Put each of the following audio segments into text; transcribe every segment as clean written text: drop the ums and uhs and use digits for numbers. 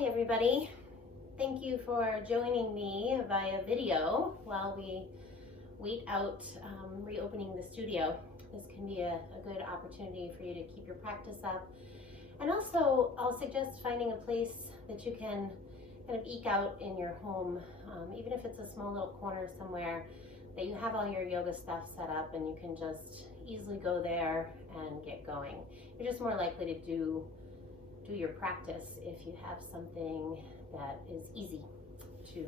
Hi everybody. Thank you for joining me via video while we wait out reopening the studio. This can be a good opportunity for you to keep your practice up. And also I'll suggest finding a place that you can kind of eke out in your home, even if it's a small little corner somewhere that you have all your yoga stuff set up and you can just easily go there and get going. You're just more likely to do your practice if you have something that is easy to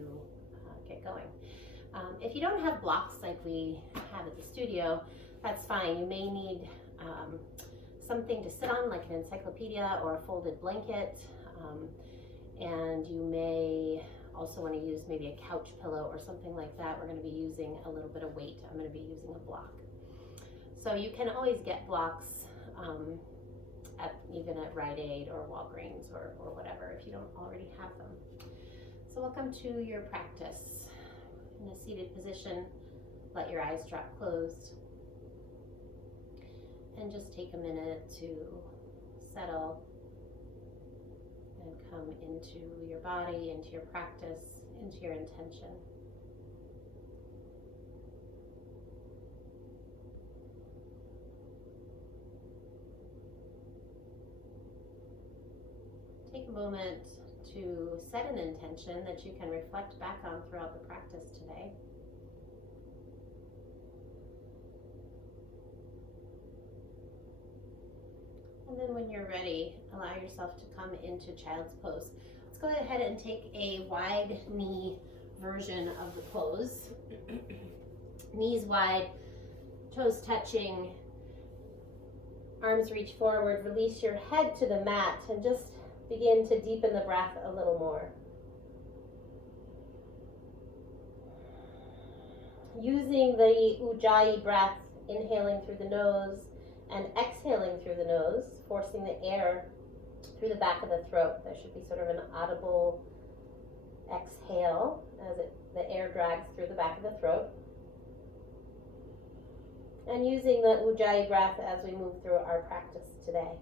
get going. If you don't have blocks like we have at the studio, that's fine. You may need something to sit on, like an encyclopedia or a folded blanket, and you may also want to use maybe a couch pillow or something like that. We're going to be using a little bit of weight. I'm going to be using a block. So you can always get blocks even at Rite Aid or Walgreens or whatever if you don't already have them. So welcome to your practice. In a seated position, let your eyes drop closed. And just take a minute to settle and come into your body, into your practice, into your intention. Take a moment to set an intention that you can reflect back on throughout the practice today. And then when you're ready, allow yourself to come into child's pose. Let's go ahead and take a wide knee version of the pose. Knees wide, toes touching, arms reach forward, release your head to the mat and just begin to deepen the breath a little more. Using the Ujjayi breath, inhaling through the nose and exhaling through the nose, forcing the air through the back of the throat. There should be sort of an audible exhale as the air drags through the back of the throat. And using the Ujjayi breath as we move through our practice today.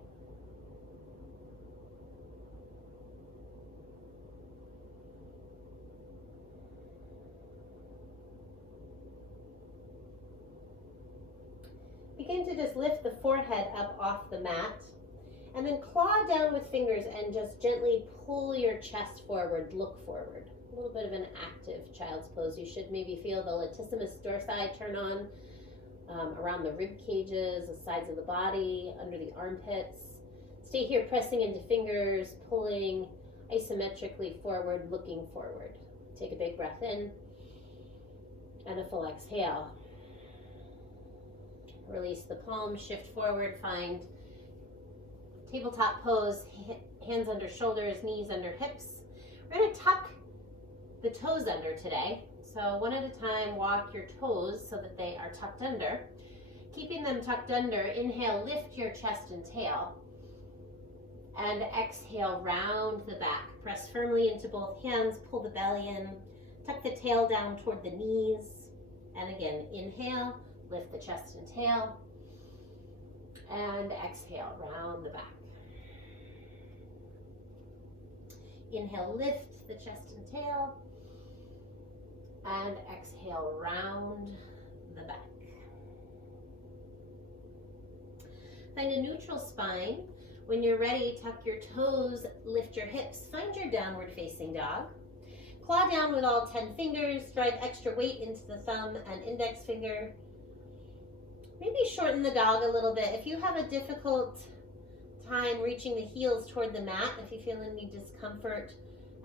Begin to just lift the forehead up off the mat and then claw down with fingers and just gently pull your chest forward, look forward. A little bit of an active child's pose. You should maybe feel the latissimus dorsi turn on around the rib cages, the sides of the body, under the armpits. Stay here pressing into fingers, pulling isometrically forward, looking forward. Take a big breath in and a full exhale. Release the palms, shift forward, find tabletop pose, hands under shoulders, knees under hips. We're going to tuck the toes under today. So one at a time, walk your toes so that they are tucked under. Keeping them tucked under, inhale, lift your chest and tail. And exhale, round the back. Press firmly into both hands, pull the belly in, tuck the tail down toward the knees. And again, inhale. Lift the chest and tail, and exhale, round the back. Inhale, lift the chest and tail, and exhale, round the back. Find a neutral spine. When you're ready, tuck your toes, lift your hips, find your downward facing dog. Claw down with all 10 fingers, drive extra weight into the thumb and index finger. Maybe shorten the dog a little bit. If you have a difficult time reaching the heels toward the mat, if you feel any discomfort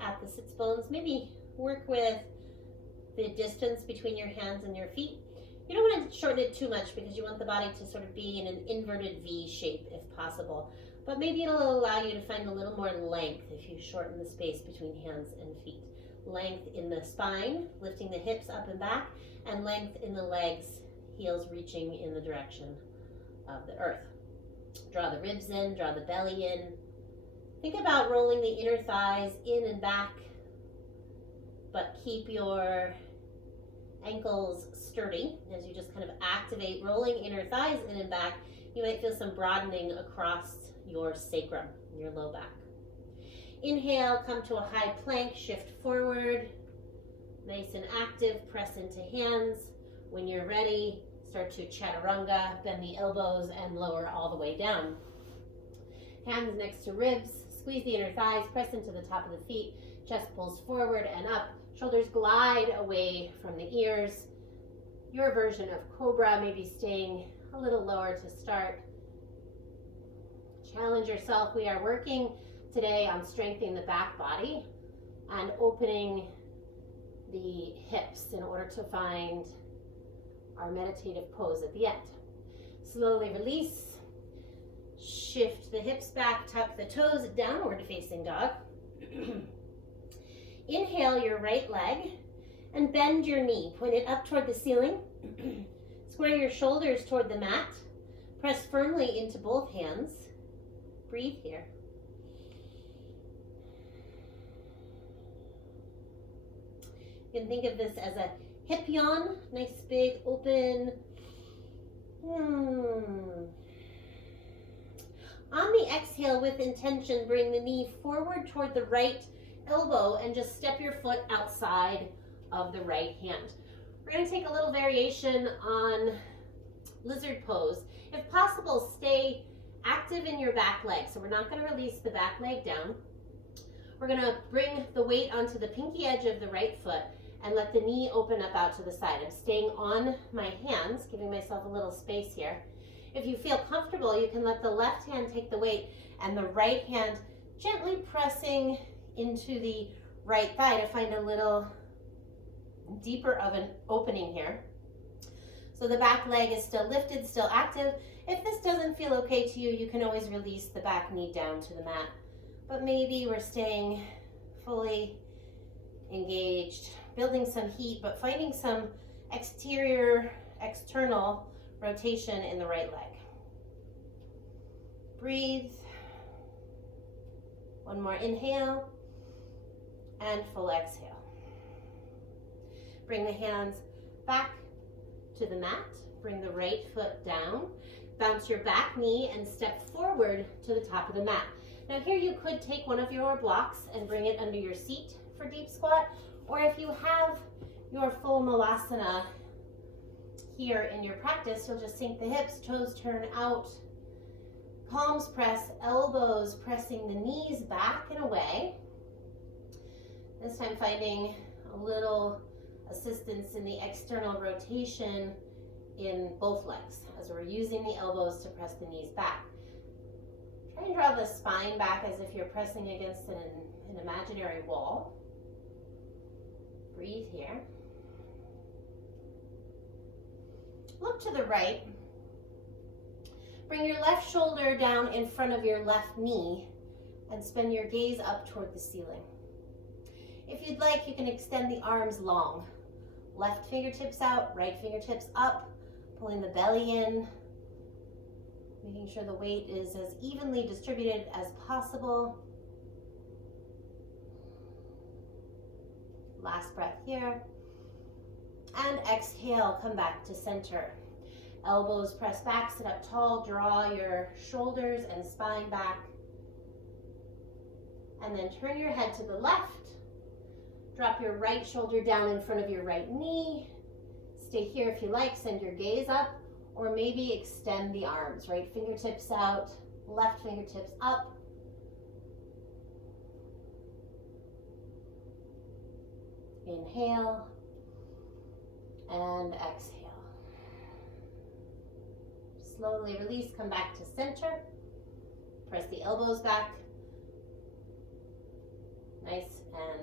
at the sits bones, maybe work with the distance between your hands and your feet. You don't want to shorten it too much because you want the body to sort of be in an inverted V shape if possible. But maybe it'll allow you to find a little more length if you shorten the space between hands and feet. Length in the spine, lifting the hips up and back, and length in the legs, heels reaching in the direction of the earth. Draw the ribs in, draw the belly in. Think about rolling the inner thighs in and back, but keep your ankles sturdy as you just kind of activate rolling inner thighs in and back. You might feel some broadening across your sacrum, your low back. Inhale, come to a high plank, shift forward. Nice and active, press into hands. When you're ready, start to chaturanga, bend the elbows and lower all the way down. Hands next to ribs, squeeze the inner thighs, press into the top of the feet, chest pulls forward and up, shoulders glide away from the ears. Your version of cobra, maybe staying a little lower to start. Challenge yourself. We are working today on strengthening the back body and opening the hips in order to find our meditative pose at the end. Slowly release. Shift the hips back, tuck the toes, downward facing dog. Inhale your right leg and bend your knee. Point it up toward the ceiling. Square your shoulders toward the mat. Press firmly into both hands. Breathe here. You can think of this as a hip yawn. Nice, big, open. On the exhale, with intention, bring the knee forward toward the right elbow and just step your foot outside of the right hand. We're going to take a little variation on lizard pose. If possible, stay active in your back leg. So we're not going to release the back leg down. We're going to bring the weight onto the pinky edge of the right foot and let the knee open up out to the side. I'm staying on my hands, giving myself a little space here. If you feel comfortable, you can let the left hand take the weight and the right hand gently pressing into the right thigh to find a little deeper of an opening here. So the back leg is still lifted, still active. If this doesn't feel okay to you, you can always release the back knee down to the mat. But maybe we're staying fully engaged, building some heat, but finding some external rotation in the right leg. Breathe. One more inhale and full exhale. Bring the hands back to the mat. Bring the right foot down. Bounce your back knee and step forward to the top of the mat. Now here you could take one of your blocks and bring it under your seat for deep squat, or if you have your full malasana here in your practice, you'll just sink the hips, toes turn out, palms press, elbows pressing the knees back and away. This time finding a little assistance in the external rotation in both legs as we're using the elbows to press the knees back. Try and draw the spine back as if you're pressing against an imaginary wall. Breathe here. Look to the right. Bring your left shoulder down in front of your left knee and spin your gaze up toward the ceiling. If you'd like, you can extend the arms long. Left fingertips out, right fingertips up, pulling the belly in, making sure the weight is as evenly distributed as possible. Last breath here. And exhale, come back to center. Elbows press back, sit up tall, draw your shoulders and spine back. And then turn your head to the left. Drop your right shoulder down in front of your right knee. Stay here if you like, send your gaze up, or maybe extend the arms. Right fingertips out, left fingertips up. Inhale and exhale. Slowly release, come back to center. Press the elbows back. Nice and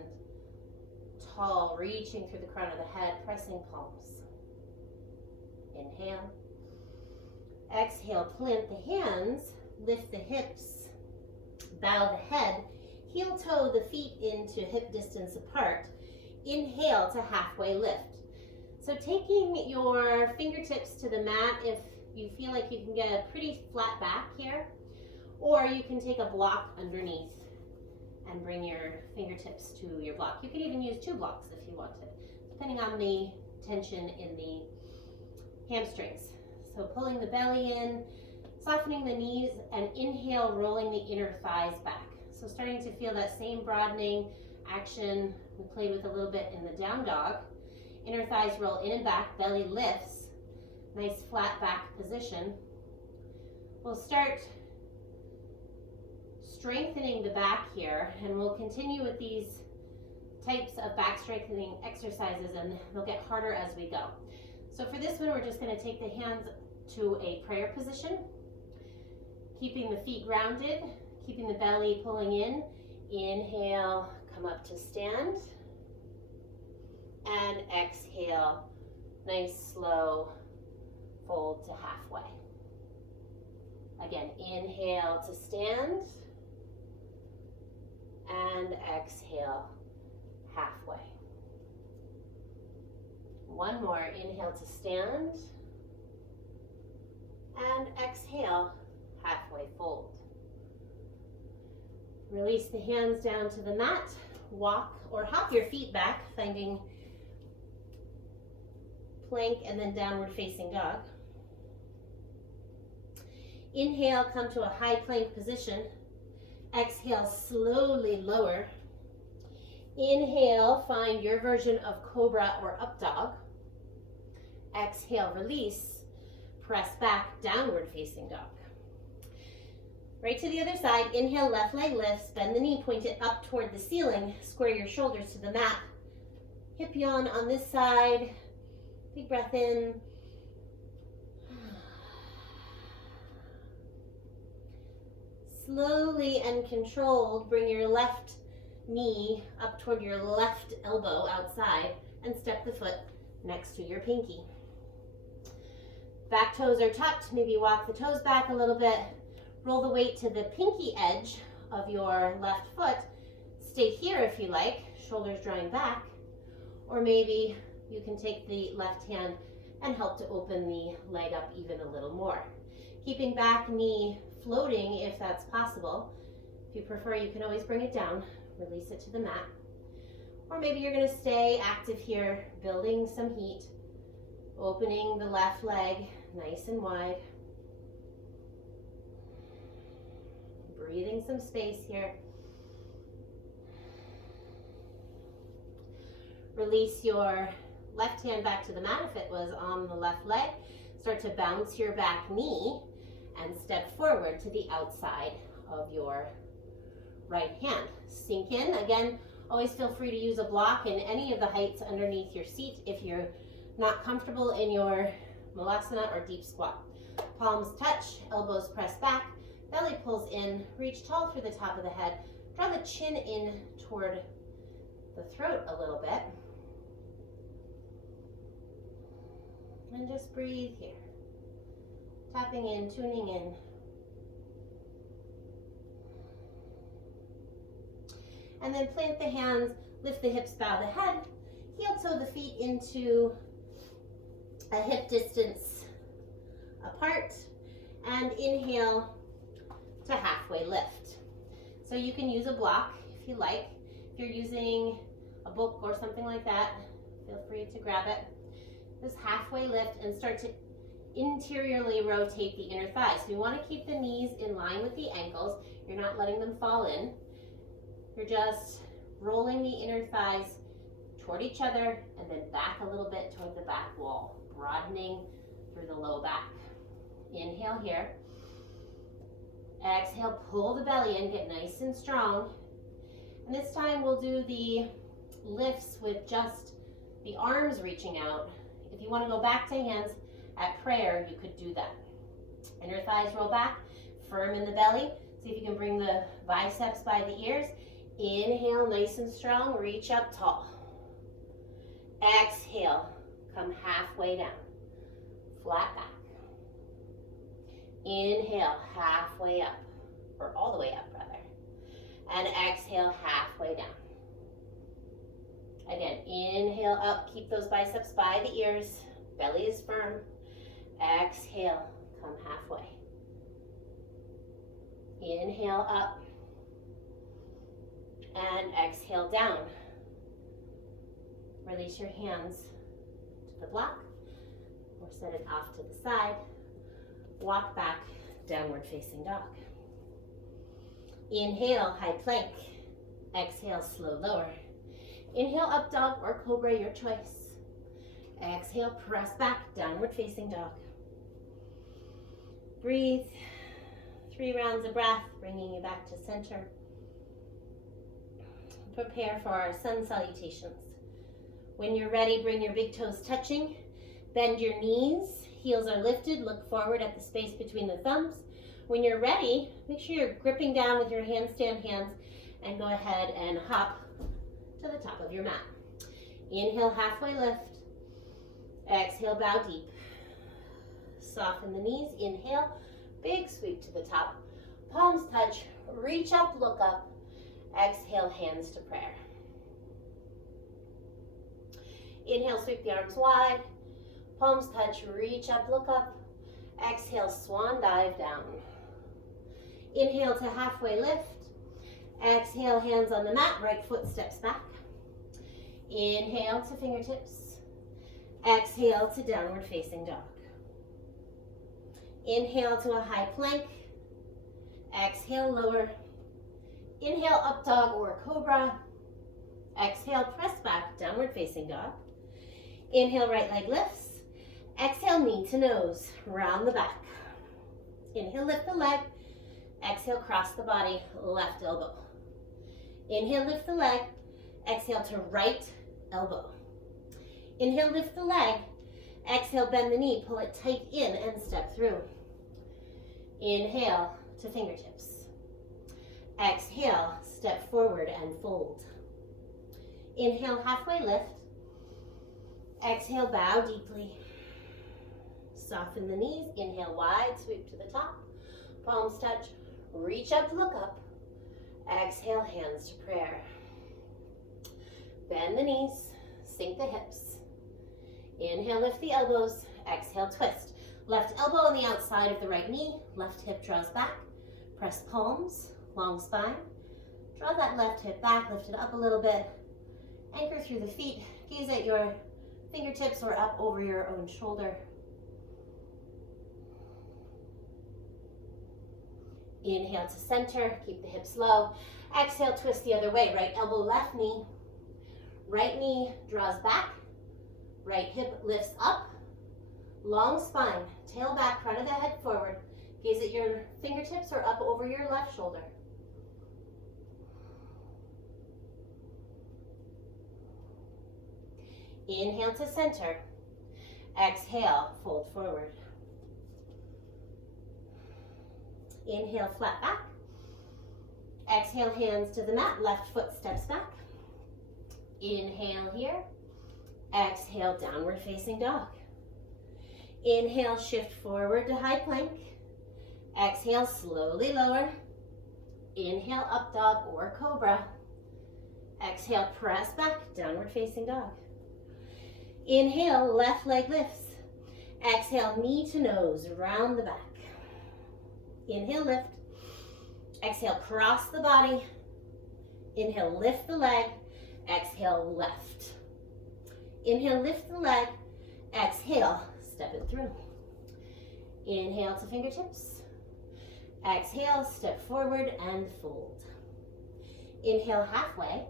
tall, reaching through the crown of the head, pressing palms. Inhale. Exhale, plant the hands, lift the hips, bow the head, heel toe the feet into hip distance apart. Inhale to halfway lift. So taking your fingertips to the mat if you feel like you can get a pretty flat back here, or you can take a block underneath and bring your fingertips to your block. You can even use 2 blocks if you want to, depending on the tension in the hamstrings. So pulling the belly in, softening the knees, and inhale, rolling the inner thighs back. So starting to feel that same broadening action we played with a little bit in the down dog. Inner thighs roll in and back, belly lifts, nice flat back position. We'll start strengthening the back here, and we'll continue with these types of back strengthening exercises, and they'll get harder as we go. So for this one, we're just going to take the hands to a prayer position, keeping the feet grounded, keeping the belly pulling in. Inhale, come up to stand, and exhale, nice slow fold to halfway. Again, inhale to stand, and exhale halfway. One more, inhale to stand, and exhale, halfway fold. Release the hands down to the mat, walk or hop your feet back, finding plank and then downward facing dog. Inhale, come to a high plank position. Exhale, slowly lower. Inhale, find your version of cobra or up dog. Exhale, release, press back, downward facing dog. Right to the other side, inhale, left leg lifts, bend the knee, point it up toward the ceiling, square your shoulders to the mat. Hip yawn on this side, big breath in. Slowly and controlled, bring your left knee up toward your left elbow outside and step the foot next to your pinky. Back toes are tucked, maybe walk the toes back a little bit. Roll the weight to the pinky edge of your left foot. Stay here if you like, shoulders drawing back. Or maybe you can take the left hand and help to open the leg up even a little more. Keeping back knee floating if that's possible. If you prefer, you can always bring it down, release it to the mat. Or maybe you're going to stay active here, building some heat, opening the left leg nice and wide. Breathing some space here. Release your left hand back to the mat if it was on the left leg. Start to bounce your back knee and step forward to the outside of your right hand. Sink in. Again, always feel free to use a block in any of the heights underneath your seat if you're not comfortable in your malasana or deep squat. Palms touch, elbows press back, belly pulls in, reach tall through the top of the head. Draw the chin in toward the throat a little bit. And just breathe here. Tapping in, tuning in. And then plant the hands, lift the hips, bow the head, heel toe the feet into a hip distance apart, and inhale to halfway lift. So you can use a block if you like. If you're using a book or something like that, feel free to grab it. Just halfway lift and start to interiorly rotate the inner thighs. So you want to keep the knees in line with the ankles. You're not letting them fall in. You're just rolling the inner thighs toward each other and then back a little bit toward the back wall, broadening through the low back. Inhale here. Exhale, pull the belly in, get nice and strong. And this time we'll do the lifts with just the arms reaching out. If you want to go back to hands at prayer, you could do that. Inner thighs roll back, firm in the belly. See if you can bring the biceps by the ears. Inhale, nice and strong, reach up tall. Exhale, come halfway down, flat back. Inhale, halfway up, or all the way up rather. And exhale, halfway down. Again, inhale up, keep those biceps by the ears, belly is firm. Exhale, come halfway. Inhale up, and exhale down. Release your hands to the block, or set it off to the side. Walk back, downward facing dog. Inhale, high plank. Exhale, slow lower. Inhale, up dog or cobra, your choice. Exhale, press back, downward facing dog. Breathe. 3 rounds of breath, bringing you back to center. Prepare for our sun salutations. When you're ready, bring your big toes touching. Bend your knees. Heels are lifted. Look forward at the space between the thumbs. When you're ready, make sure you're gripping down with your handstand hands and go ahead and hop to the top of your mat. Inhale, halfway lift. Exhale, bow deep. Soften the knees. Inhale, big sweep to the top. Palms touch. Reach up, look up. Exhale, hands to prayer. Inhale, sweep the arms wide. Palms touch, reach up, look up. Exhale, swan dive down. Inhale to halfway lift. Exhale, hands on the mat, right foot steps back. Inhale to fingertips. Exhale to downward facing dog. Inhale to a high plank. Exhale, lower. Inhale, up dog or cobra. Exhale, press back, downward facing dog. Inhale, right leg lifts. Exhale, knee to nose, round the back. Inhale, lift the leg. Exhale, cross the body, left elbow. Inhale, lift the leg. Exhale to right elbow. Inhale, lift the leg. Exhale, bend the knee, pull it tight in and step through. Inhale to fingertips. Exhale, step forward and fold. Inhale, halfway lift. Exhale, bow deeply. Soften the knees. Inhale, wide sweep to the top. Palms touch. Reach up, look up. Exhale, hands to prayer. Bend the knees. Sink the hips. Inhale, lift the elbows. Exhale, twist. Left elbow on the outside of the right knee. Left hip draws back. Press palms. Long spine. Draw that left hip back, lift it up a little bit. Anchor through the feet. Gaze at your fingertips or up over your own shoulder. Inhale to center, keep the hips low. Exhale, twist the other way. Right elbow, left knee. Right knee draws back. Right hip lifts up. Long spine, tail back, front of the head forward. Gaze at your fingertips or up over your left shoulder. Inhale to center. Exhale, fold forward. Inhale, flat back. Exhale, hands to the mat. Left foot steps back. Inhale here. Exhale, downward facing dog. Inhale, shift forward to high plank. Exhale, slowly lower. Inhale, up dog or cobra. Exhale, press back, downward facing dog. Inhale, left leg lifts. Exhale, knee to nose, round the back. Inhale, lift. Exhale, cross the body. Inhale, lift the leg. Exhale, left. Inhale, lift the leg. Exhale, step it through. Inhale to fingertips. Exhale, step forward and fold. Inhale, halfway.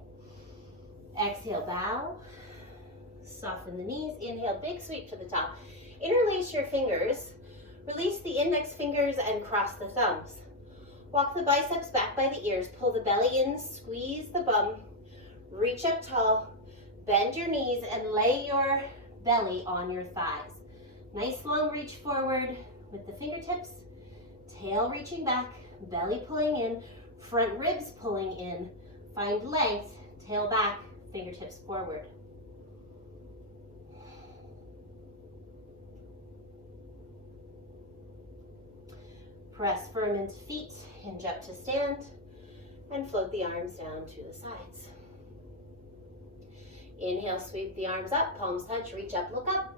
Exhale, bow. Soften the knees. Inhale, big sweep to the top. Interlace your fingers. Release the index fingers and cross the thumbs. Walk the biceps back by the ears. Pull the belly in, squeeze the bum. Reach up tall. Bend your knees and lay your belly on your thighs. Nice long reach forward with the fingertips. Tail reaching back, belly pulling in, front ribs pulling in. Find length, tail back, fingertips forward. Press firm into feet, hinge up to stand, and float the arms down to the sides. Inhale, sweep the arms up, palms touch, reach up, look up.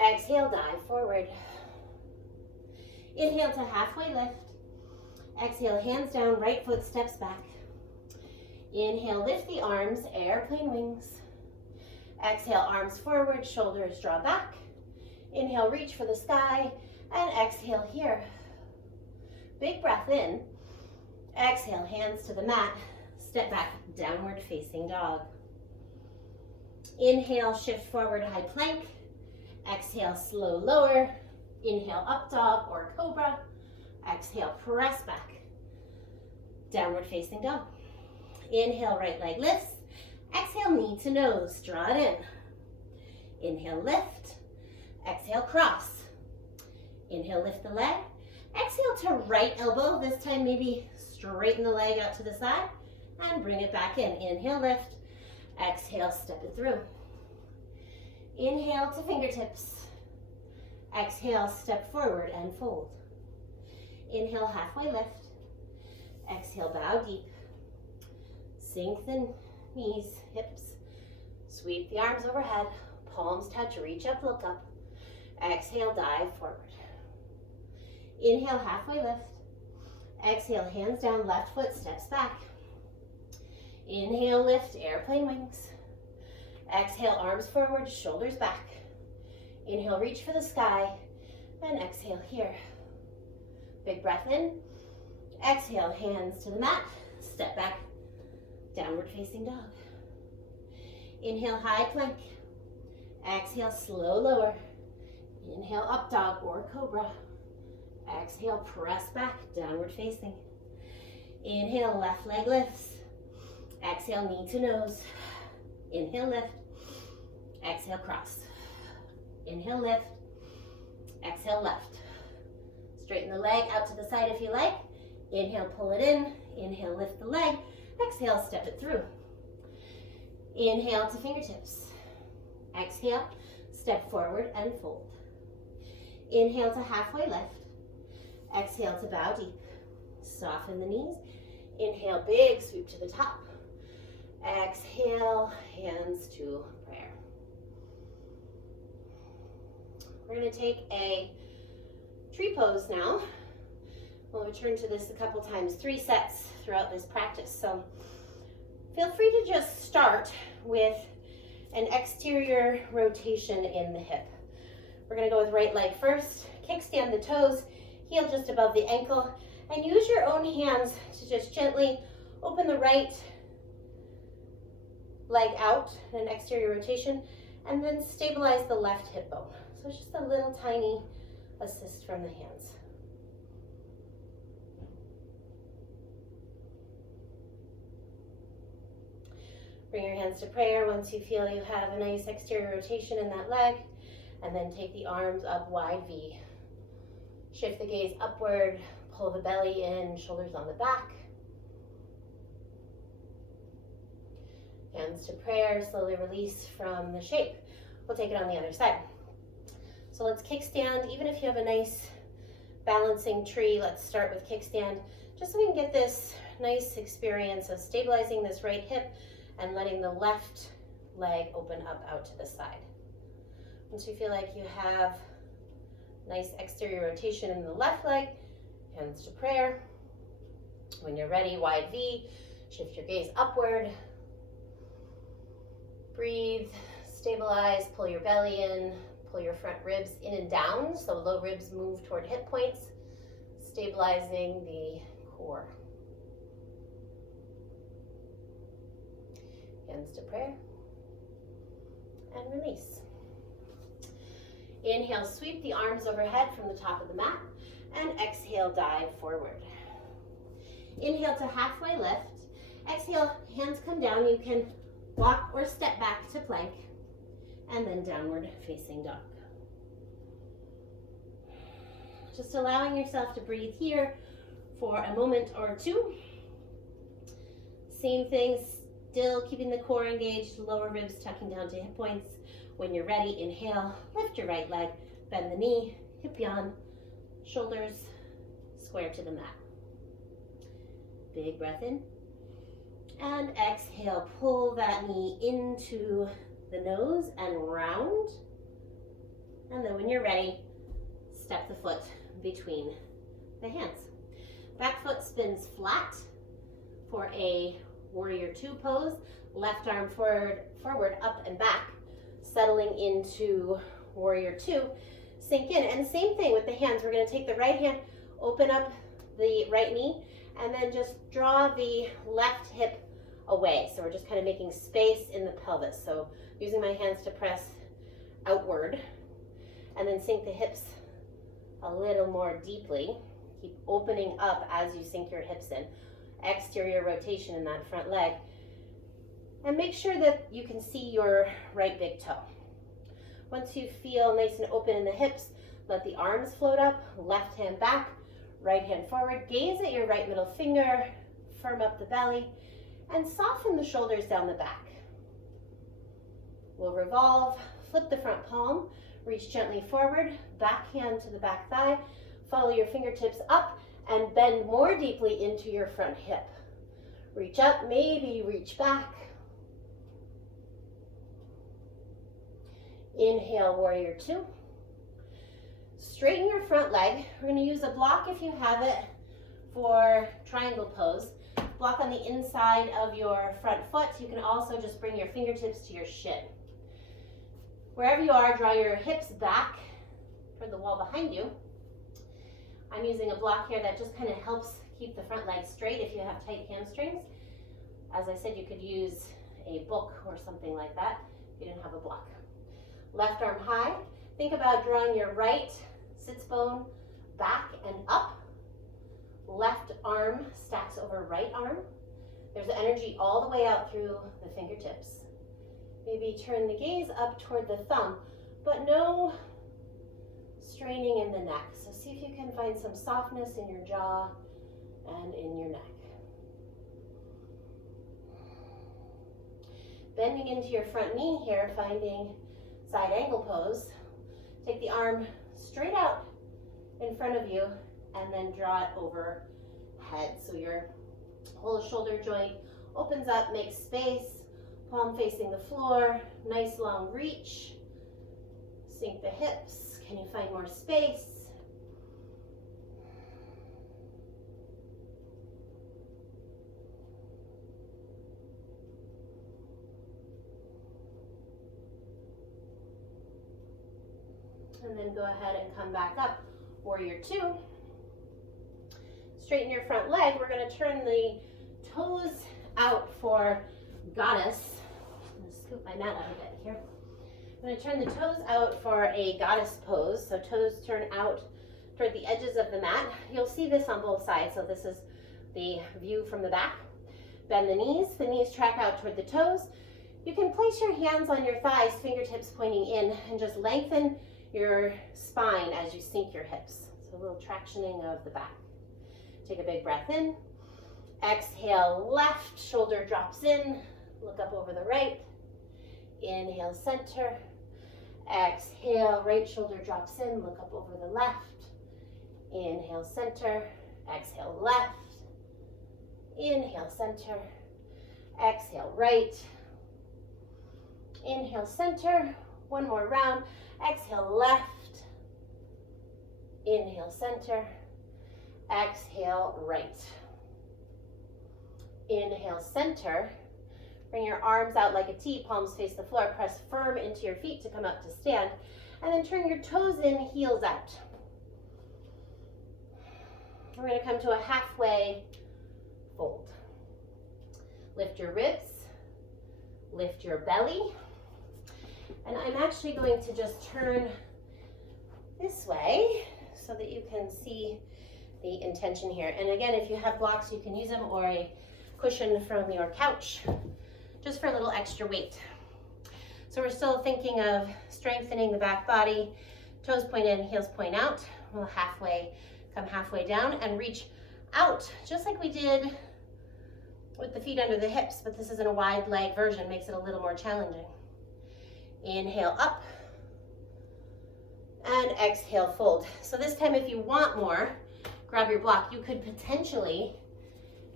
Exhale, dive forward. Inhale to halfway lift. Exhale, hands down, right foot steps back. Inhale, lift the arms, airplane wings. Exhale, arms forward, shoulders draw back. Inhale, reach for the sky, and exhale here. Big breath in. Exhale, hands to the mat. Step back, downward facing dog. Inhale, shift forward, high plank. Exhale, slow lower. Inhale, up dog or cobra. Exhale, press back. Downward facing dog. Inhale, right leg lifts. Exhale, knee to nose, draw it in. Inhale, lift. Exhale, cross. Inhale, lift the leg. Exhale to right elbow. This time maybe straighten the leg out to the side and bring it back in. Inhale, lift. Exhale, step it through. Inhale to fingertips. Exhale, step forward and fold. Inhale, halfway lift. Exhale, bow deep. Sink the knees, hips. Sweep the arms overhead. Palms touch, reach up, look up. Exhale, dive forward. Inhale, halfway lift. Exhale, hands down, left foot steps back. Inhale, lift, airplane wings. Exhale, arms forward, shoulders back. Inhale, reach for the sky. And exhale here. Big breath in. Exhale, hands to the mat. Step back, downward facing dog. Inhale, high plank. Exhale, slow lower. Inhale, up dog or cobra. Exhale, press back, downward facing. Inhale, left leg lifts. Exhale, knee to nose. Inhale, lift. Exhale, cross. Inhale, lift. Exhale, left. Straighten the leg out to the side if you like. Inhale, pull it in. Inhale, lift the leg. Exhale, step it through. Inhale to fingertips. Exhale, step forward and fold. Inhale to halfway lift. Exhale to bow deep. Soften the knees. Inhale, big sweep to the top. Exhale, hands to prayer. We're going to take a tree pose now. We'll return to this a couple times, 3 sets throughout this practice. So feel free to just start with an exterior rotation in the hip. We're going to go with right leg first. Kickstand the toes, heel just above the ankle, and use your own hands to just gently open the right leg out in an exterior rotation, and then stabilize the left hip bone. So it's just a little tiny assist from the hands. Bring your hands to prayer once you feel you have a nice exterior rotation in that leg, and then take the arms up, wide V. Shift the gaze upward, pull the belly in, shoulders on the back. Hands to prayer, slowly release from the shape. We'll take it on the other side. So let's kickstand. Even if you have a nice balancing tree, let's start with kickstand, just so we can get this nice experience of stabilizing this right hip and letting the left leg open up out to the side. Once you feel like you have nice exterior rotation in the left leg, hands to prayer. When you're ready, wide V, shift your gaze upward. Breathe, stabilize, pull your belly in, pull your front ribs in and down, so low ribs move toward hip points, stabilizing the core. Hands to prayer, and release. Inhale, sweep the arms overhead from the top of the mat, and exhale, dive forward. Inhale to halfway lift. Exhale, hands come down. You can walk or step back to plank, and then downward facing dog. Just allowing yourself to breathe here for a moment or two. Same thing, still keeping the core engaged, lower ribs tucking down to hip points. When you're ready, inhale, lift your right leg, bend the knee, hip yawn, shoulders square to the mat. Big breath in. And exhale, pull that knee into the nose and round. And then when you're ready, step the foot between the hands. Back foot spins flat for a warrior two pose. Left arm forward, up and back, settling into warrior two. Sink in, and same thing with the hands. We're going to take the right hand, open up the right knee, And then just draw the left hip away. So we're just kind of making space in the pelvis. So using my hands to press outward, and then sink the hips a little more deeply. Keep opening up as you sink your hips in. Exterior rotation in that front leg. And make sure that you can see your right big toe. Once you feel nice and open in the hips, let the arms float up, left hand back, right hand forward. Gaze at your right middle finger, firm up the belly, and soften the shoulders down the back. We'll revolve, flip the front palm, reach gently forward, back hand to the back thigh, follow your fingertips up, and bend more deeply into your front hip. Reach up, maybe reach back. Inhale, warrior two. Straighten your front leg. We're going to use a block if you have it for triangle pose. Block on the inside of your front foot. You can also just bring your fingertips to your shin. Wherever you are, draw your hips back toward the wall behind you. I'm using a block here that just kind of helps keep the front leg straight if you have tight hamstrings. As I said, you could use a book or something like that if you didn't have a block. Left arm high. Think about drawing your right sits bone back and up. Left arm stacks over right arm. There's energy all the way out through the fingertips. Maybe turn the gaze up toward the thumb, but no straining in the neck. So see if you can find some softness in your jaw and in your neck. Bending into your front knee here, finding side angle pose. Take the arm straight out in front of you and then draw it overhead. So your whole shoulder joint opens up, makes space, palm facing the floor, nice long reach. Sink the hips. Can you find more space? And then go ahead and come back up, warrior two. Straighten your front leg. We're going to turn the toes out for goddess. I'm going to scoop my mat out a bit here. I'm going to turn the toes out for a goddess pose. So toes turn out toward the edges of the mat. You'll see this on both sides. So this is the view from the back. Bend the knees track out toward the toes. You can place your hands on your thighs, fingertips pointing in, and just lengthen your spine as you sink your hips. So a little tractioning of the back. Take a big breath in. Exhale, left shoulder drops in. Look up over the right. Inhale, center. Exhale, right shoulder drops in. Look up over the left. Inhale, center. Exhale, left. Inhale, center. Exhale, right. Inhale, center. One more round. Exhale, left. Inhale, center. Exhale, right. Inhale, center. Bring your arms out like a T, palms face the floor. Press firm into your feet to come up to stand. And then turn your toes in, heels out. We're going to come to a halfway fold. Lift your ribs. Lift your belly. And I'm actually going to just turn this way so that you can see the intention here. And again, if you have blocks, you can use them, or a cushion from your couch, just for a little extra weight. So we're still thinking of strengthening the back body. Toes point in, heels point out. We'll come halfway down and reach out, just like we did with the feet under the hips, but this is in a wide leg version, makes it a little more challenging. Inhale up, and exhale, fold. So this time, if you want more, grab your block. You could potentially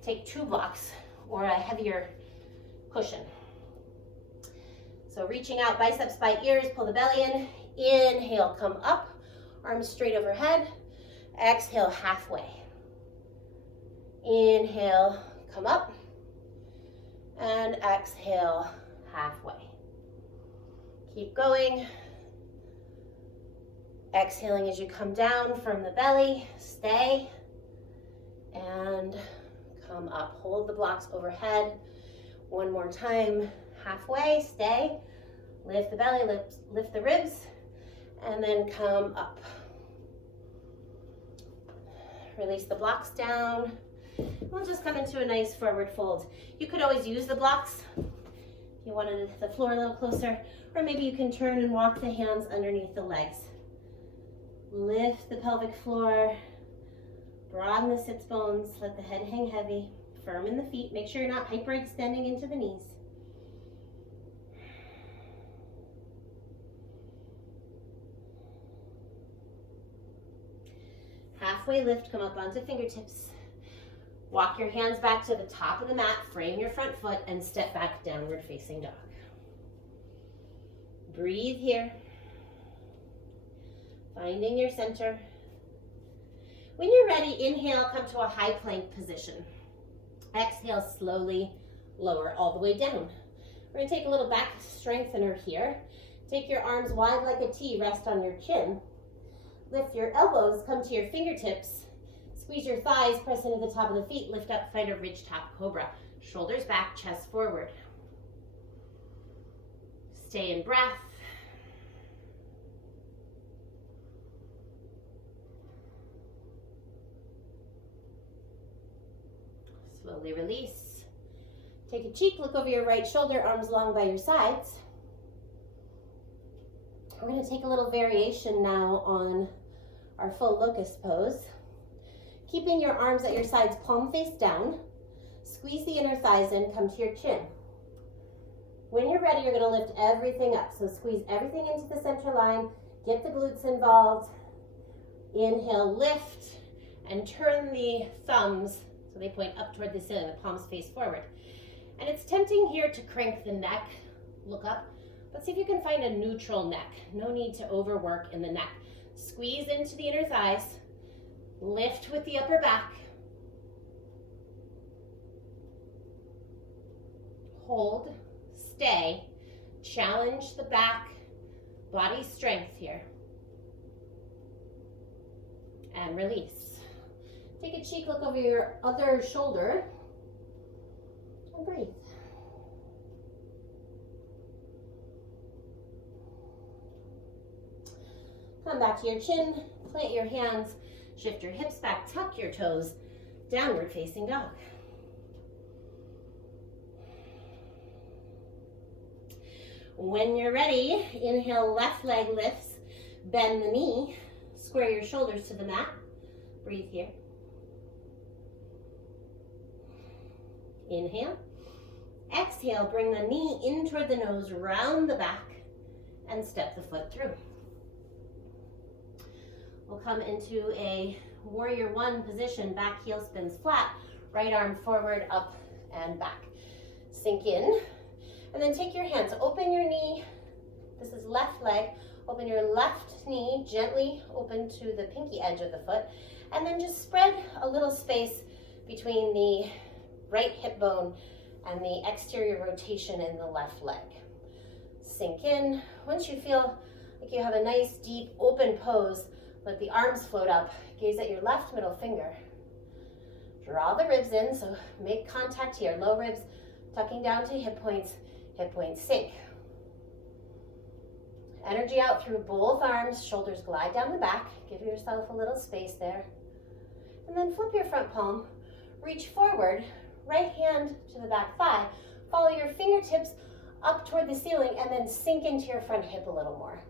take 2 blocks or a heavier cushion. So reaching out, biceps by ears, pull the belly in. Inhale, come up, arms straight overhead. Exhale, halfway. Inhale, come up, and exhale, halfway. Keep going. Exhaling as you come down from the belly. Stay. And hold the blocks overhead. One more time, halfway, stay. Lift the belly, lift the ribs, and then come up. Release the blocks down. We'll just come into a nice forward fold. You could always use the blocks if you wanted the floor a little closer, or maybe you can turn and walk the hands underneath the legs. Lift the pelvic floor, broaden the sits bones, let the head hang heavy, firm in the feet. Make sure you're not hyperextending into the knees. Halfway lift, come up onto fingertips. Walk your hands back to the top of the mat, frame your front foot, and step back, downward facing dog. Breathe here. Finding your center. When you're ready, inhale, come to a high plank position. Exhale, slowly lower all the way down. We're gonna take a little back strengthener here. Take your arms wide like a T, rest on your chin. Lift your elbows, come to your fingertips. Squeeze your thighs, press into the top of the feet, lift up, find a ridge top cobra. Shoulders back, chest forward. Stay in breath. Slowly release. Take a cheek, look over your right shoulder, arms long by your sides. We're going to take a little variation now on our full locust pose. Keeping your arms at your sides, palm face down. Squeeze the inner thighs in, come to your chin. When you're ready, you're going to lift everything up. So squeeze everything into the center line, get the glutes involved. Inhale, lift, and turn the thumbs so they point up toward the ceiling, the palms face forward. And it's tempting here to crank the neck, look up, but see if you can find a neutral neck. No need to overwork in the neck. Squeeze into the inner thighs, lift with the upper back, hold, stay, challenge the back, body strength here, and release. Take a cheek look over your other shoulder, and breathe. Come back to your chin, plant your hands, shift your hips back, tuck your toes, downward facing dog. When you're ready, inhale, left leg lifts, bend the knee, square your shoulders to the mat, breathe here. Inhale, exhale, bring the knee in toward the nose, round the back, and step the foot through. We'll come into a warrior one position, back heel spins flat, right arm forward, up and back. Sink in, and then take your hands, open your knee, this is left leg, open your left knee, gently open to the pinky edge of the foot, and then just spread a little space between the right hip bone and the exterior rotation in the left leg. Sink in. Once you feel like you have a nice, deep, open pose, let the arms float up. Gaze at your left middle finger. Draw the ribs in, so make contact here. Low ribs tucking down to hip points sink. Energy out through both arms, shoulders glide down the back. Give yourself a little space there. And then flip your front palm, reach forward, right hand to the back thigh. Follow your fingertips up toward the ceiling and then sink into your front hip a little more.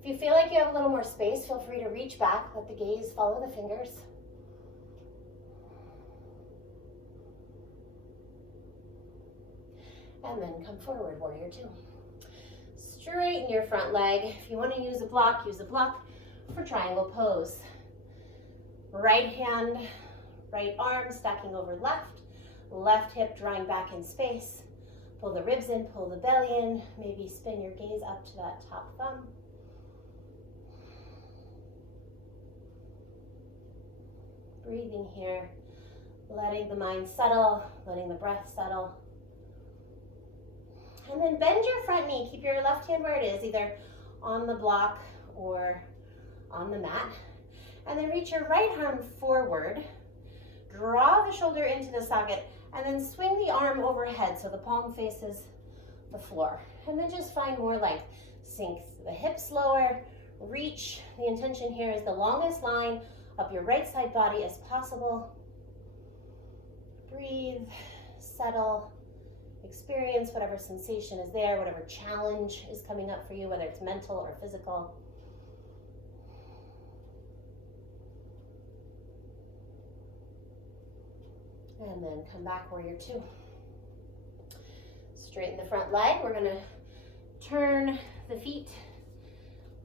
If you feel like you have a little more space, feel free to reach back, let the gaze follow the fingers. And then come forward, warrior two. Straighten your front leg. If you want to use a block for triangle pose. Right hand, right arm stacking over left, left hip drawing back in space. Pull the ribs in, pull the belly in, maybe spin your gaze up to that top thumb. Breathing here, letting the mind settle, letting the breath settle. And then bend your front knee. Keep your left hand where it is, either on the block or on the mat. And then reach your right arm forward. Draw the shoulder into the socket And then swing the arm overhead so the palm faces the floor. And then just find more length. Sink the hips lower, reach. The intention here is the longest line up your right side body as possible. Breathe, settle, experience whatever sensation is there, whatever challenge is coming up for you, whether it's mental or physical. And then come back, warrior two. Straighten the front leg. We're going to turn the feet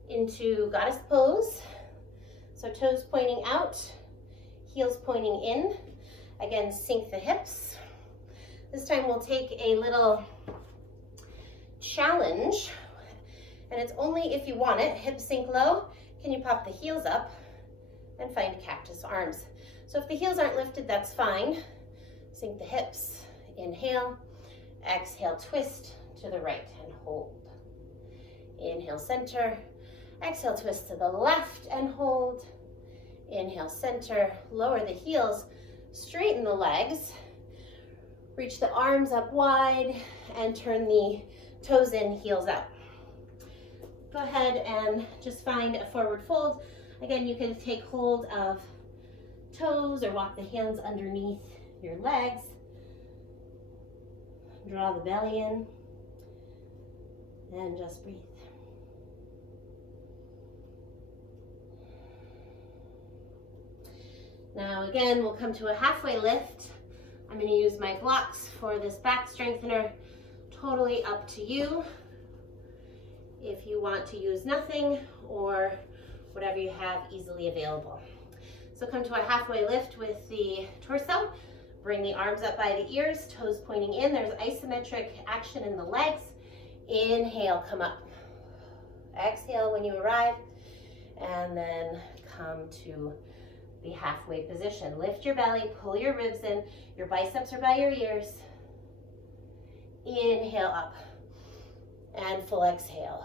into goddess pose. So toes pointing out, heels pointing in. Again, sink the hips. This time we'll take a little challenge, and it's only if you want it. Hips sink low. Can you pop the heels up and find cactus arms? So if the heels aren't lifted, that's fine. Sink the hips. Inhale. Exhale, twist to the right and hold. Inhale, center. Exhale, twist to the left and hold. Inhale, center. Lower the heels. Straighten the legs. Reach the arms up wide and turn the toes in, heels out. Go ahead and just find a forward fold. Again, you can take hold of toes or walk the hands underneath your legs. Draw the belly in and just breathe. Now again, we'll come to a halfway lift. I'm going to use my blocks for this back strengthener. Totally up to you. If you want to use nothing or whatever you have easily available. So come to a halfway lift with the torso. Bring the arms up by the ears, toes pointing in. There's isometric action in the legs. Inhale, come up. Exhale when you arrive. And then come to the halfway position. Lift your belly, pull your ribs in. Your biceps are by your ears. Inhale up. And full exhale.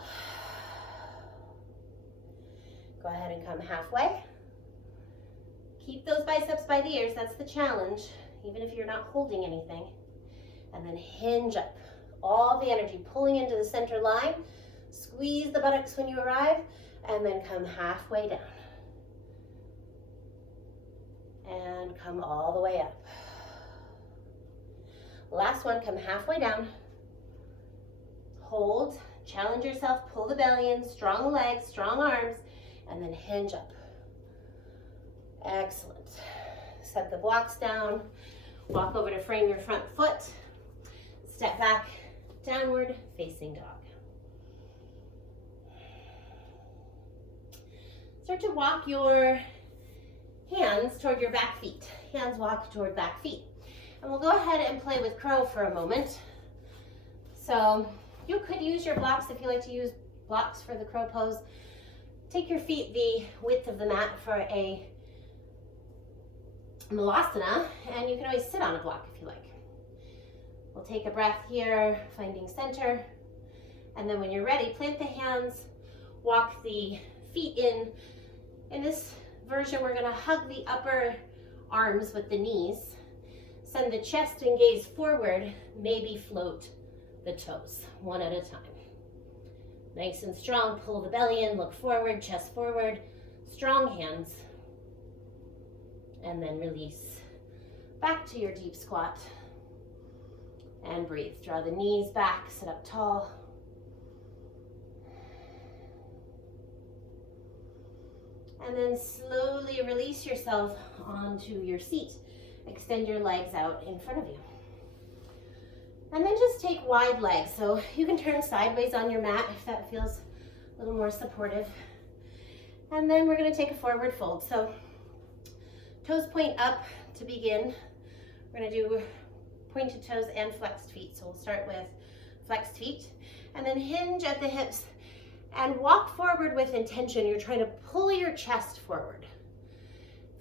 Go ahead and come halfway. Keep those biceps by the ears. That's the challenge, even if you're not holding anything. And then hinge up. All the energy pulling into the center line. Squeeze the buttocks when you arrive, and then come halfway down. And come all the way up. Last one, come halfway down. Hold, challenge yourself, pull the belly in, strong legs, strong arms, and then hinge up. Excellent. Set the blocks down. Walk over to frame your front foot. Step back, downward facing dog. Start to walk your hands toward your back feet. Hands walk toward back feet. And we'll go ahead and play with crow for a moment. So you could use your blocks if you like to use blocks for the crow pose. Take your feet the width of the mat for a malasana, and you can always sit on a block if you like. We'll take a breath here, finding center. And then when you're ready, plant the hands, walk the feet in. In this version, we're going to hug the upper arms with the knees. Send the chest and gaze forward, maybe float the toes, one at a time. Nice and strong, pull the belly in, look forward, chest forward, strong hands. And then release back to your deep squat. And breathe. Draw the knees back, sit up tall. And then slowly release yourself onto your seat. Extend your legs out in front of you. And then just take wide legs. So you can turn sideways on your mat if that feels a little more supportive. And then we're going to take a forward fold. So toes point up to begin. We're going to do pointed toes and flexed feet. So we'll start with flexed feet. And then hinge at the hips and walk forward with intention. You're trying to pull your chest forward.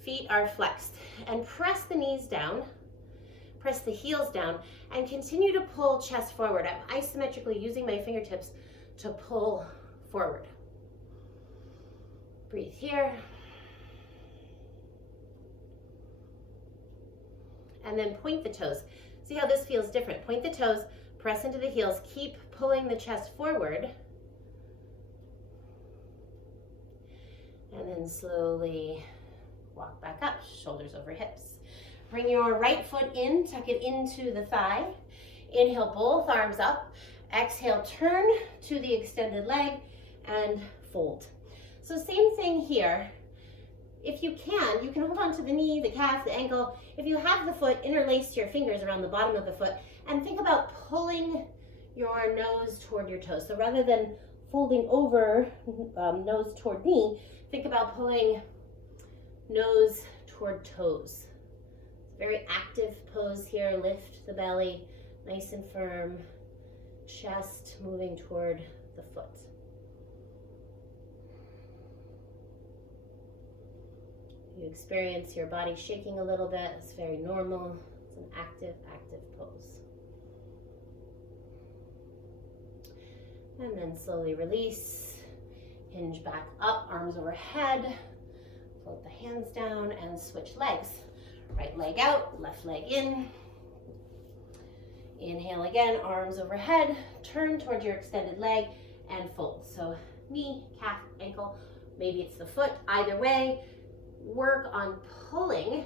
Feet are flexed. And press the knees down. Press the heels down. And continue to pull chest forward. I'm isometrically using my fingertips to pull forward. Breathe here. And then point the toes. See how this feels different. Point the toes, press into the heels, keep pulling the chest forward. And then slowly walk back up, shoulders over hips. Bring your right foot in, tuck it into the thigh. Inhale, both arms up. Exhale, turn to the extended leg and fold. So same thing here. If you can hold on to the knee, the calf, the ankle. If you have the foot, interlace your fingers around the bottom of the foot and think about pulling your nose toward your toes. So rather than folding over, nose toward knee, think about pulling nose toward toes. Very active pose here. Lift the belly, nice and firm. Chest moving toward the foot. You experience your body shaking a little bit. It's very normal. It's an active pose. And then slowly release. Hinge back up, arms overhead. Float the hands down and switch legs. Right leg out, left leg in. Inhale again, arms overhead. Turn towards your extended leg and fold. So knee, calf, ankle, maybe it's the foot. Either way, work on pulling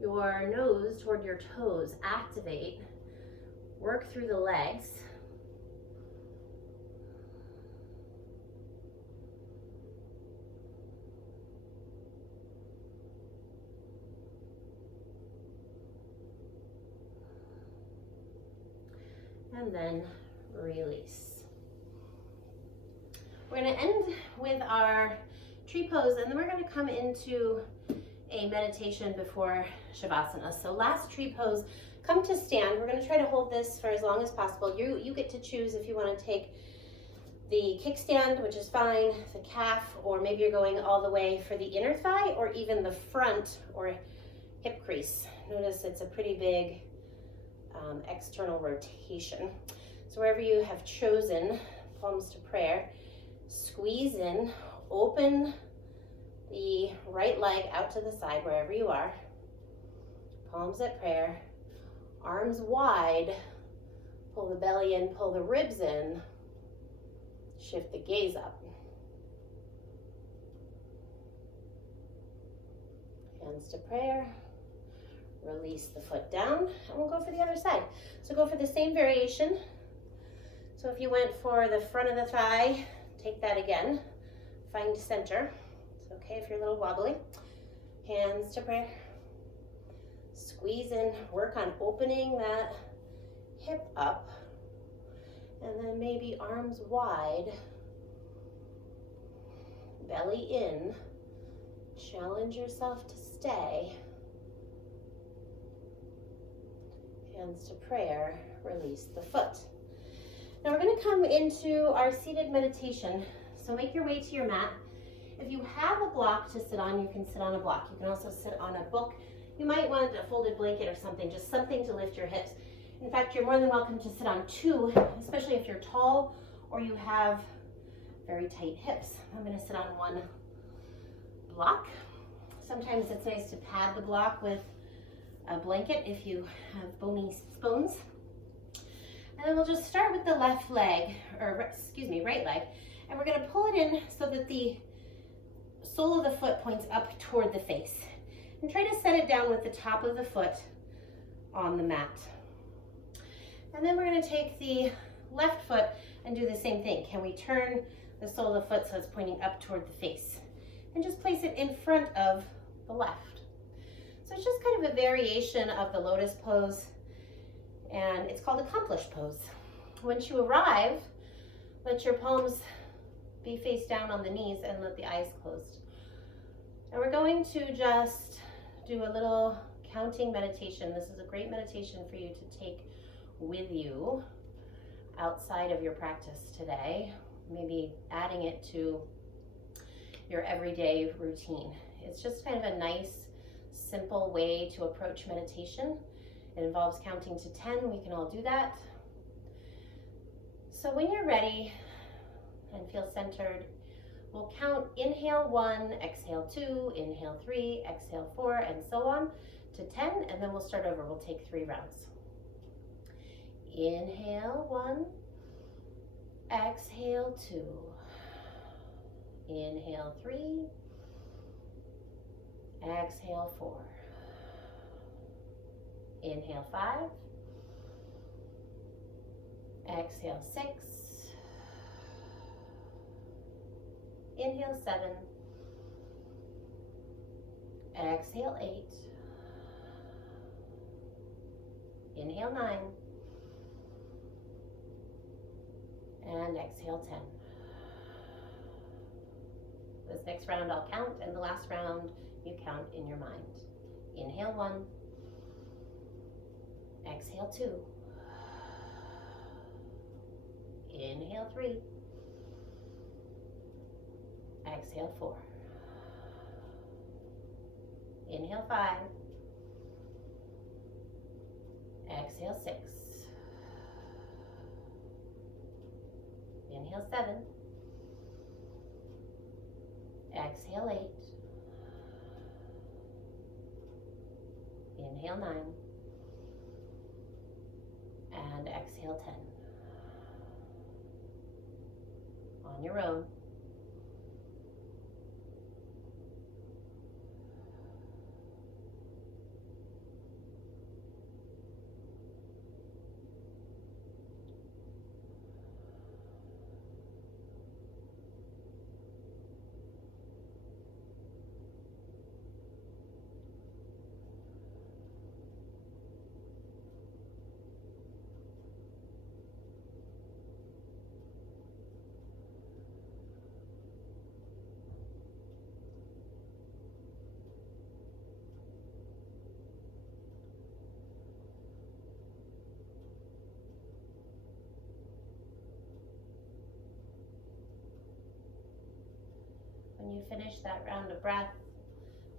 your nose toward your toes. Activate. Work through the legs. And then release. We're going to end with our tree pose, and then we're going to come into a meditation before Shavasana. So last tree pose, come to stand. We're going to try to hold this for as long as possible. You get to choose if you want to take the kickstand, which is fine, the calf, or maybe you're going all the way for the inner thigh or even the front or hip crease. Notice it's a pretty big external rotation. So wherever you have chosen, palms to prayer, squeeze in, open the right leg out to the side wherever you are, palms at prayer, arms wide, pull the belly in, pull the ribs in, shift the gaze up. Hands to prayer. Release the foot down, and we'll go for the other side. So go for the same variation. So if you went for the front of the thigh, take that again. Find center. It's okay if you're a little wobbly. Hands to prayer. Squeeze in. Work on opening that hip up. And then maybe arms wide. Belly in. Challenge yourself to stay. Hands to prayer, release the foot. Now we're going to come into our seated meditation. So make your way to your mat. If you have a block to sit on, you can sit on a block. You can also sit on a book. You might want a folded blanket or something, just something to lift your hips. In fact, you're more than welcome to sit on two, especially if you're tall or you have very tight hips. I'm going to sit on one block. Sometimes it's nice to pad the block with a blanket if you have bony bones. And then we'll just start with the left leg, or excuse me, right leg. And we're going to pull it in so that the sole of the foot points up toward the face. And try to set it down with the top of the foot on the mat. And then we're going to take the left foot and do the same thing. Can we turn the sole of the foot so it's pointing up toward the face? And just place it in front of the left. So it's just kind of a variation of the lotus pose, and it's called accomplished pose. Once you arrive, let your palms be face down on the knees and let the eyes closed. And we're going to just do a little counting meditation. This is a great meditation for you to take with you outside of your practice today, maybe adding it to your everyday routine. It's just kind of a nice, simple way to approach meditation. It involves counting to 10. We can all do that. So when you're ready and feel centered, we'll count inhale 1, exhale 2, inhale 3, exhale 4, and so on to 10, and then we'll start over. We'll take 3 rounds. Inhale 1, exhale 2, inhale 3, exhale 4, inhale 5, exhale 6, inhale 7, exhale 8, inhale 9, and exhale 10. This next round I'll count, and the last round you count in your mind. Inhale 1, exhale 2, inhale 3, exhale 4, inhale 5, exhale 6, inhale 7, exhale 8, inhale 9, and exhale 10. On your own. When you finish that round of breath,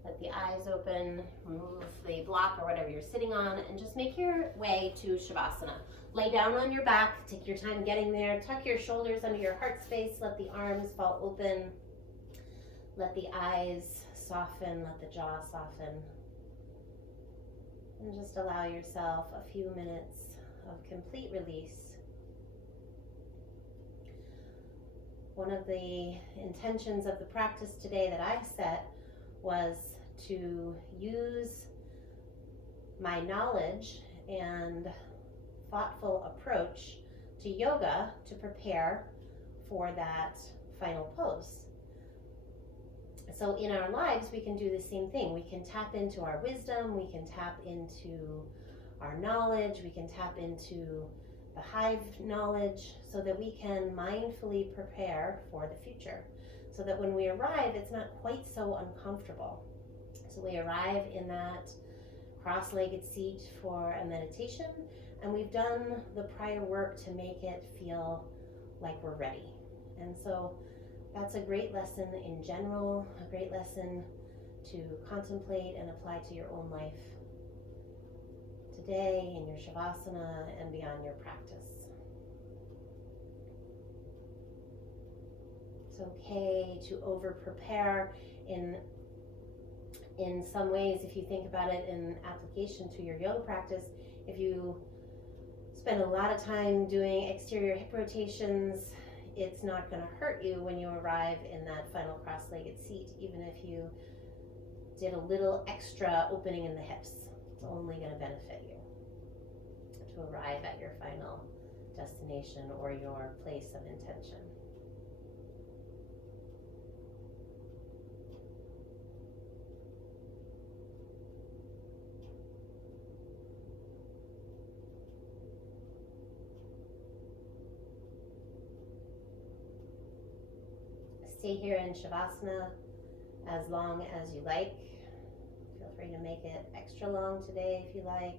let the eyes open, remove the block or whatever you're sitting on, and just make your way to Shavasana. Lay down on your back, take your time getting there, tuck your shoulders under your heart space, let the arms fall open, let the eyes soften, let the jaw soften, and just allow yourself a few minutes of complete release. One of the intentions of the practice today that I set was to use my knowledge and thoughtful approach to yoga to prepare for that final pose. So in our lives, we can do the same thing. We can tap into our wisdom, we can tap into our knowledge, we can tap into the hive knowledge so that we can mindfully prepare for the future. So that when we arrive, it's not quite so uncomfortable. So we arrive in that cross-legged seat for a meditation, and we've done the prior work to make it feel like we're ready. And so that's a great lesson in general, a great lesson to contemplate and apply to your own life today, in your Shavasana, and beyond your practice. It's okay to over-prepare in some ways. If you think about it in application to your yoga practice, if you spend a lot of time doing exterior hip rotations, it's not going to hurt you when you arrive in that final cross-legged seat, even if you did a little extra opening in the hips. It's only going to benefit you to arrive at your final destination or your place of intention. Stay here in Shavasana as long as you like. Feel free to make it extra long today if you like.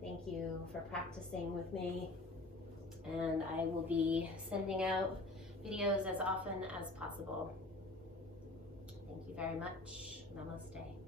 Thank you for practicing with me, and I will be sending out videos as often as possible. Thank you very much. Namaste.